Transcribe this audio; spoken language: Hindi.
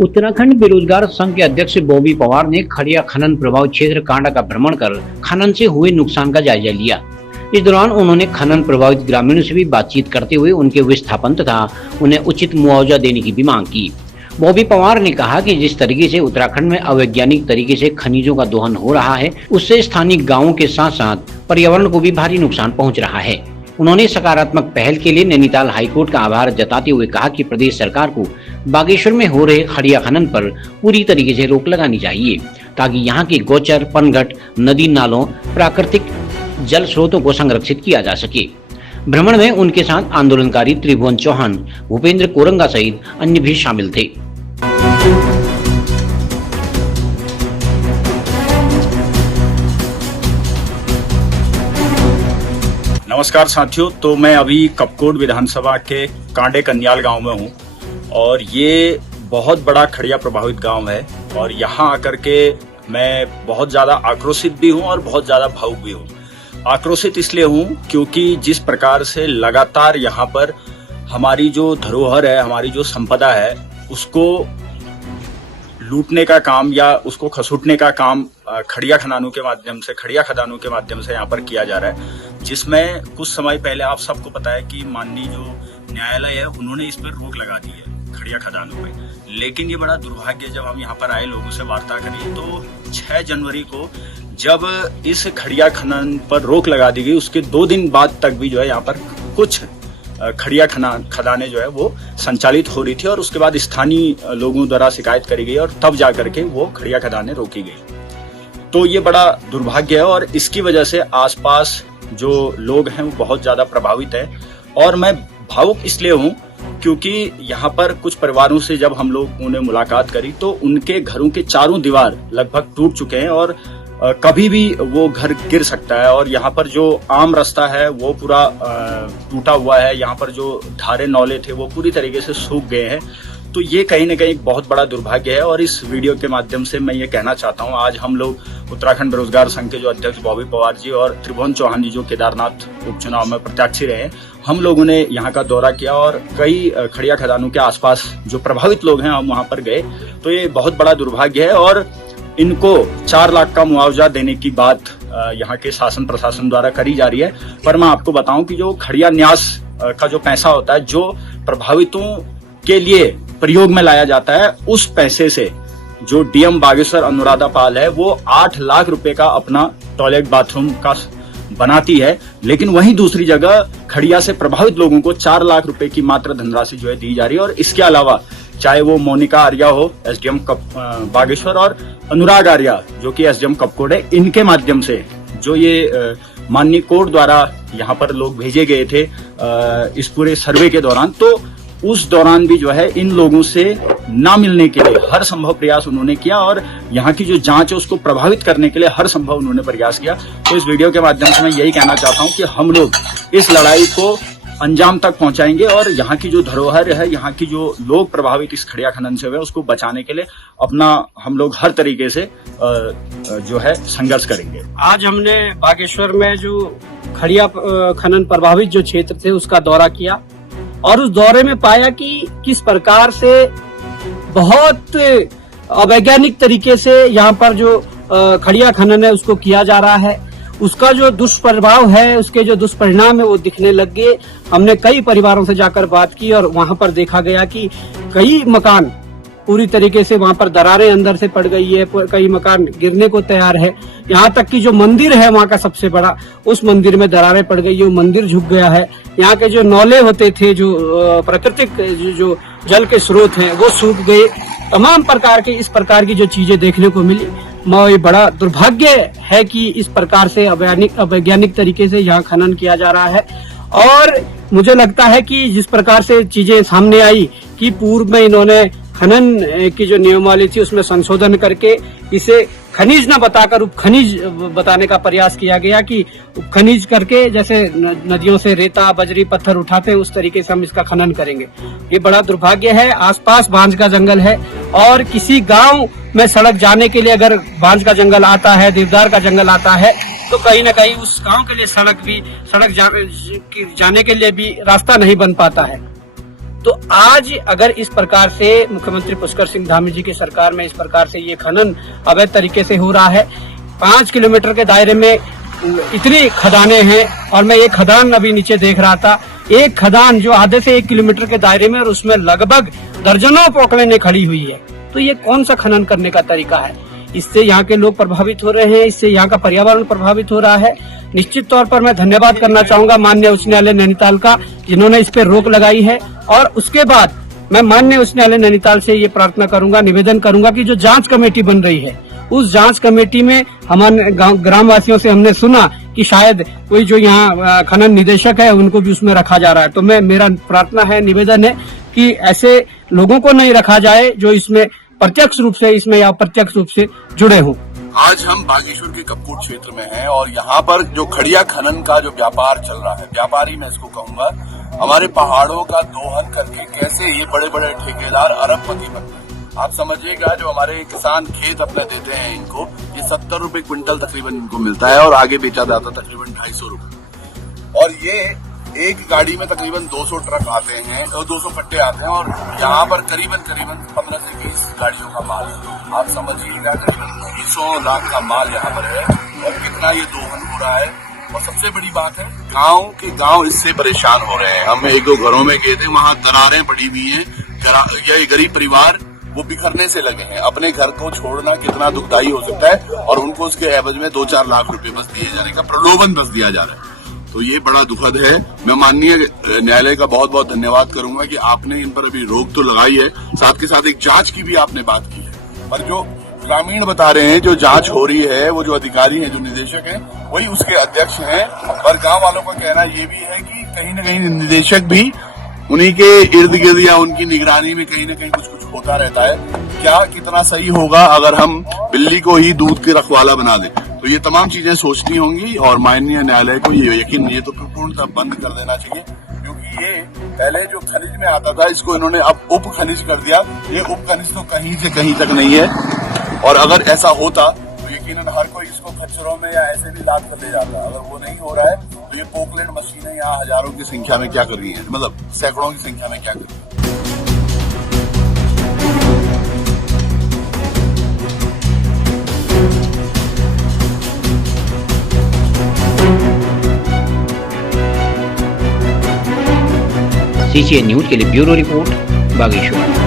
उत्तराखंड बेरोजगार संघ के अध्यक्ष बॉबी पवार ने खड़िया खनन प्रभावित क्षेत्र कांडा का भ्रमण कर खनन से हुए नुकसान का जायजा लिया। इस दौरान उन्होंने खनन प्रभावित ग्रामीणों से भी बातचीत करते हुए उनके विस्थापन तथा उन्हें उचित मुआवजा देने की भी मांग की। बॉबी पवार ने कहा कि जिस तरीके से उत्तराखंड में अवैज्ञानिक तरीके से खनिजों का दोहन हो रहा है, उससे स्थानीय गाँवों के साथ साथ पर्यावरण को भी भारी नुकसान पहुँच रहा है। उन्होंने सकारात्मक पहल के लिए नैनीताल हाईकोर्ट का आभार जताते हुए कहा कि प्रदेश सरकार को बागेश्वर में हो रहे खड़िया खनन पर पूरी तरीके से रोक लगानी चाहिए, ताकि यहाँ के गोचर, पनघट, नदी नालों, प्राकृतिक जल स्रोतों को संरक्षित किया जा सके। भ्रमण में उनके साथ आंदोलनकारी त्रिभुवन चौहान, भूपेंद्र कोरंगा सहित अन्य भी शामिल थे। नमस्कार साथियों, तो मैं अभी कपकोट विधानसभा के कांडे कन्याल गांव में हूं और ये बहुत बड़ा खड़िया प्रभावित गांव है और यहां आकर के मैं बहुत ज्यादा आक्रोशित भी हूं और बहुत ज्यादा भावुक भी हूं। आक्रोशित इसलिए हूं क्योंकि जिस प्रकार से लगातार यहां पर हमारी जो धरोहर है, हमारी जो संपदा है, उसको लूटने का काम या उसको खसूटने का काम खड़िया खदानों के माध्यम से यहाँ पर किया जा रहा है, जिसमें कुछ समय पहले आप सबको पता है कि माननीय जो न्यायालय है उन्होंने इस पर रोक लगा दी है खड़िया खदानों पे। लेकिन ये बड़ा दुर्भाग्य, जब हम यहाँ पर आए लोगों से वार्ता करी तो 6 जनवरी को जब इस खड़िया खनन पर रोक लगा दी गई, उसके 2 दिन बाद तक भी जो है यहाँ पर कुछ खड़िया खदानें जो है वो संचालित हो रही थी और उसके बाद स्थानीय लोगों द्वारा शिकायत करी गई और तब जाकर के वो खड़िया खदानें रोकी गई। तो ये बड़ा दुर्भाग्य है और इसकी वजह से आसपास जो लोग हैं वो बहुत ज्यादा प्रभावित है। और मैं भावुक इसलिए हूँ क्योंकि यहाँ पर कुछ परिवारों से जब हम लोगों ने मुलाकात करी तो उनके घरों के चारों दीवार लगभग टूट चुके हैं और कभी भी वो घर गिर सकता है और यहाँ पर जो आम रास्ता है वो पूरा टूटा हुआ है। यहाँ पर जो धारे नौले थे वो पूरी तरीके से सूख गए हैं। तो ये कहीं ना कहीं एक बहुत बड़ा दुर्भाग्य है और इस वीडियो के माध्यम से मैं ये कहना चाहता हूँ, आज हम लोग उत्तराखंड बेरोजगार संघ के जो अध्यक्ष बॉबी पवार जी और त्रिभुवन चौहान जी जो केदारनाथ उपचुनाव में प्रत्याशी रहे, हम लोगों ने यहाँ का दौरा किया और कई खड़िया खदानों के आसपास जो प्रभावित लोग हैं हम वहाँ पर गए। तो ये बहुत बड़ा दुर्भाग्य है और इनको 4 लाख का मुआवजा देने की बात यहाँ के शासन प्रशासन द्वारा करी जा रही है। पर मैं आपको बताऊं कि जो खड़िया न्यास का जो पैसा होता है जो प्रभावितों के लिए प्रयोग में लाया जाता है, उस पैसे से जो डीएम बागेश्वर अनुराधा पाल है वो 8 लाख रुपए का अपना टॉयलेट बाथरूम का बनाती है। लेकिन वहीं दूसरी जगह खड़िया से प्रभावित लोगों को 4 लाख रुपए की मात्र धनराशि जो है दी जा रही है। और इसके अलावा चाहे वो मोनिका आर्या हो एसडीएम बागेश्वर और अनुराग आर्या जो कि एसडीएम कपकोट है, इनके माध्यम से जो ये माननीय कोर्ट द्वारा यहाँ पर लोग भेजे गए थे इस पूरे सर्वे के दौरान, तो उस दौरान भी जो है इन लोगों से ना मिलने के लिए हर संभव प्रयास उन्होंने किया और यहाँ की जो जांच है उसको प्रभावित करने के लिए हर संभव उन्होंने प्रयास किया। तो इस वीडियो के माध्यम से मैं यही कहना चाहता हूँ कि हम लोग इस लड़ाई को अंजाम तक पहुंचाएंगे और यहाँ की जो धरोहर है, यहाँ की जो लोग प्रभावित इस खड़िया खनन से हुए उसको बचाने के लिए अपना हम लोग हर तरीके से जो है संघर्ष करेंगे। आज हमने बागेश्वर में जो खड़िया खनन प्रभावित जो क्षेत्र थे उसका दौरा किया और उस दौरे में पाया कि किस प्रकार से बहुत अवैज्ञानिक तरीके से यहाँ पर जो खड़िया खनन है उसको किया जा रहा है। उसका जो दुष्प्रभाव है, उसके जो दुष्परिणाम है वो दिखने लग गए। हमने कई परिवारों से जाकर बात की और वहां पर देखा गया कि कई मकान पूरी तरीके से वहां पर दरारें अंदर से पड़ गई है, कई मकान गिरने को तैयार है। यहाँ तक कि जो मंदिर है वहाँ का सबसे बड़ा, उस मंदिर में दरारें पड़ गई है, वो मंदिर झुक गया है। यहाँ के जो नौले होते थे, जो प्राकृतिक जो जल के स्रोत हैं वो सूख गए। तमाम प्रकार के इस प्रकार की जो चीजें देखने को मिली, ये बड़ा दुर्भाग्य है कि इस प्रकार से अवैज्ञानिक तरीके से यहाँ खनन किया जा रहा है। और मुझे लगता है कि जिस प्रकार से चीजें सामने आई कि पूर्व में इन्होंने खनन की जो नियमावली थी उसमें संशोधन करके इसे खनिज न बताकर उपखनिज बताने का प्रयास किया गया कि उपखनिज करके जैसे नदियों से रेता बजरी पत्थर उठाते हैं उस तरीके से हम इसका खनन करेंगे। ये बड़ा दुर्भाग्य है। आसपास बांज का जंगल है और किसी गांव में सड़क जाने के लिए अगर बांज का जंगल आता है, देवदार का जंगल आता है, तो कहीं ना कहीं उस गांव के लिए सड़क जाने के लिए भी रास्ता नहीं बन पाता है। तो आज अगर इस प्रकार से मुख्यमंत्री पुष्कर सिंह धामी जी की सरकार में इस प्रकार से ये खनन अवैध तरीके से हो रहा है, 5 किलोमीटर के दायरे में इतनी खदानें हैं, और मैं एक खदान अभी नीचे देख रहा था, एक खदान जो आधे से 1 किलोमीटर के दायरे में, और उसमें लगभग दर्जनों पोकलें खड़ी हुई है। तो ये कौन सा खनन करने का तरीका है? इससे यहाँ के लोग प्रभावित हो रहे हैं, इससे यहाँ का पर्यावरण प्रभावित हो रहा है। निश्चित तौर पर मैं धन्यवाद करना चाहूंगा माननीय उच्च न्यायालय नैनीताल का, जिन्होंने इस पर रोक लगाई है। और उसके बाद मैं माननीय उच्च न्यायालय नैनीताल से ये प्रार्थना करूंगा, निवेदन करूंगा कि जो जांच कमेटी बन रही है, उस जांच कमेटी में हमारे ग्रामवासियों से हमने सुना कि शायद कोई जो यहाँ खनन निदेशक है उनको भी उसमें रखा जा रहा है। तो मेरा प्रार्थना है, निवेदन है कि ऐसे लोगों को नहीं रखा जाए जो इसमें प्रत्यक्ष रूप से इसमें या अप्रत्यक्ष रूप से जुड़े हों। आज हम बागेश्वर के कपकोट क्षेत्र में हैं और यहाँ पर जो खड़िया खनन का जो व्यापार चल रहा है, व्यापारी मैं इसको कहूंगा, हमारे पहाड़ों का दोहन करके कैसे ये बड़े बड़े ठेकेदार अरबपति बन रहे हैं। आप समझिएगा, जो हमारे किसान खेत अपने देते हैं इनको, ये 70 रुपए क्विंटल तकरीबन इनको मिलता है और आगे बेचा जाता तकरीबन 250 रुपए। और ये एक गाड़ी में तकरीबन 200 ट्रक आते हैं और 200 कट्टे आते हैं और यहाँ पर करीबन 15 से 20 गाड़ियों का माल है। आप समझिएगा करीबन 200 लाख का माल यहाँ पर है और कितना ये दोहन हो रहा है। और सबसे बड़ी बात है, गांव के गांव इससे परेशान हो रहे हैं। हम 1-2 घरों में गए थे, वहां दरारें पड़ी हुई हैं। ये गरीब परिवार वो बिखरने से लगे हैं। अपने घर को छोड़ना कितना दुखदायी हो सकता है और उनको उसके एवज में 2-4 लाख रुपए बस दिए जाने का प्रलोभन बस दिया जा रहा है। तो ये बड़ा दुखद है। मैं माननीय न्यायालय का बहुत बहुत धन्यवाद करूंगा कि आपने इन पर अभी रोक तो लगाई है, साथ के साथ एक जांच की भी आपने बात की है। पर जो ग्रामीण बता रहे हैं, जो जांच हो रही है, वो जो अधिकारी हैं, जो निदेशक हैं, वही उसके अध्यक्ष हैं। और गांव वालों का कहना ये भी है कि कहीं न कहीं निदेशक भी उन्हीं के इर्द गिर्द या उनकी निगरानी में कहीं न कहीं कुछ होता रहता है। क्या कितना सही होगा अगर हम बिल्ली को ही दूध के रखवाला बना दें? तो ये तमाम चीजें सोचनी होंगी और माननीय न्यायालय को ये यकीन, ये तो पूर्णतः बंद कर देना चाहिए, क्योंकि ये पहले जो खनिज में आता था, इसको इन्होंने अब उप खनिज कर दिया। ये उप खनिज तो कहीं से कहीं तक नहीं है, और अगर ऐसा होता तो यकीनन हर कोई इसको खच्चरों में या ऐसे भी लाद कर ले जाता। अगर वो नहीं हो रहा है तो ये पोकलेट मशीनें यहाँ हजारों की संख्या में क्या कर रही है, मतलब सैकड़ों की संख्या में क्या कर रही है। CCN न्यूज के लिए ब्यूरो रिपोर्ट, बागेश्वर।